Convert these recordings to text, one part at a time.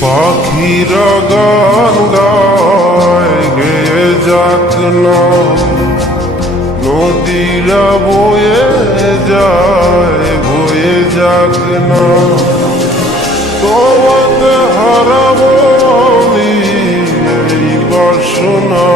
পাখিরা গান গায় গেয়ে যাক না নদীরা বয়ে যায় বয়ে যাক না তোমাকে হারাবো এই বাসনা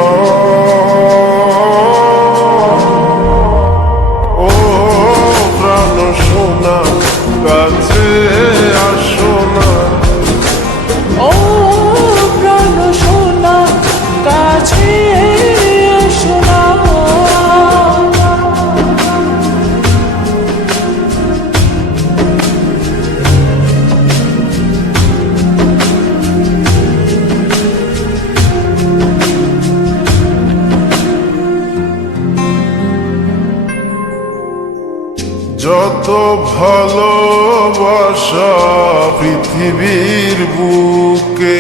যত ভালোবাসা পৃথিবীর বুকে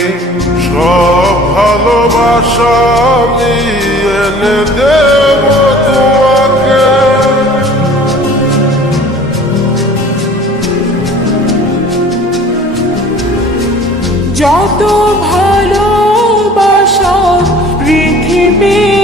সব ভালোবাসা এনে দেব তোমাকে। যত ভালোবাসা পৃথিবীর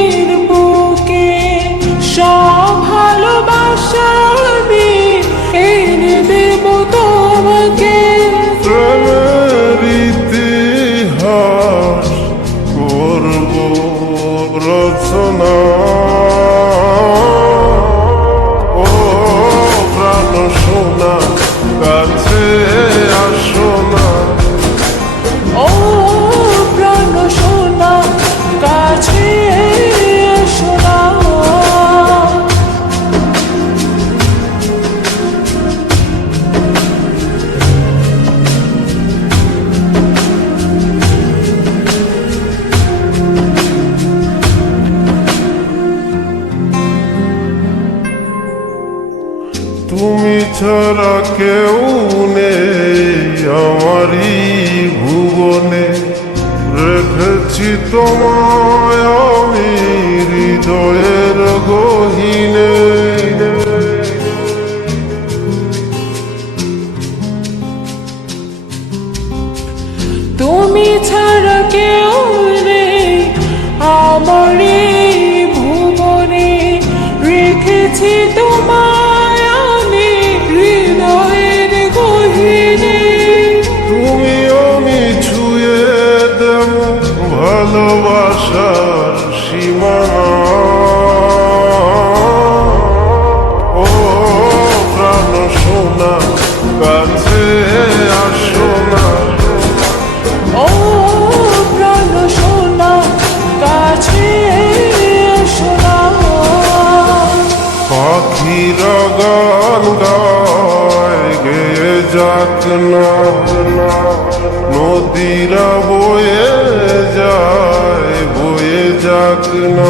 তুমি ছাড়া কেউ নেই আমারই ভুবনে। রেখেছি তোমায় আমি হৃদয়ের গহিনে। তুমি ছাড়া কেউ নেই আমার এই ভুবনে। রেখেছি তোমায় পাখিরা গান যাক না। নদীরা বয়ে যায় বয়ে যাক না।